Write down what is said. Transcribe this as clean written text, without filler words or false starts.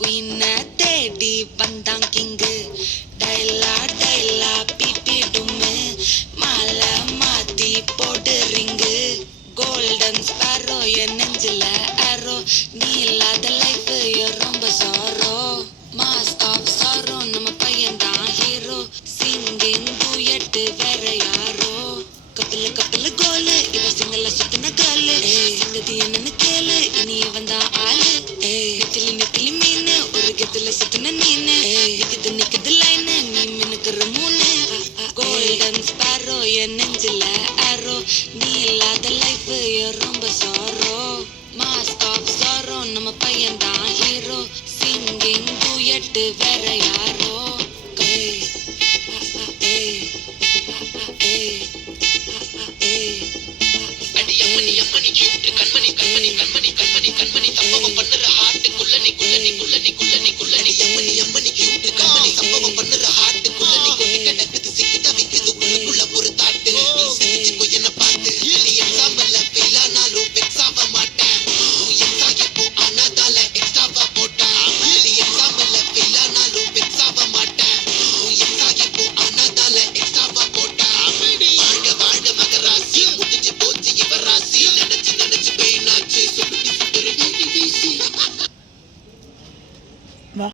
குயின தேடி வந்தான் king. டைலா டைலா BP டும்மு மாலை மாத்தி போடு ரிங்கு. கோல்டன் ஸ்பாரோ என் நெஞ்சில ஆரோ. நீ இல்லாத லைஃப் ரொம்ப சாரோ. மாஸ்க் ஆஃப் சாரோ நம்ம பையன் தான் ஹீரோ. சிங்கிங் டூயட் வேற யாரோ. கப்பில கப்பில கோலு இவ சிங்கல சுத்தின காலு. சிங்கதி என்னன்னு கேளு இனி வந்தா ஆளு. நெத்திலி நெத்திலி மீனு ஒரு கெத்துல சுத்தின நீனு. நிக்குது நிக்குது லைனு நீ மினுக்குற மூணு. கோல்டன் ஸ்பாரோ என் நெஞ்சில ஆரோ. நீ இல்லாத லைஃப் ரொம்ப சாரோ. மாஸ்க் ஆஃப் சாரோ நம்ம பையன் தான் ஹீரோ. சிங்கிங் டூயட் வேற யாரோ. அடி அம்மனி கியூட் கண்மணி கண்மணி கண்மணி கண்மணி கண்மணி சம்பவம் பண்ணுற ஹார்ட்டுக்குள்ள நீ குள்ள நீ குள்ள நீ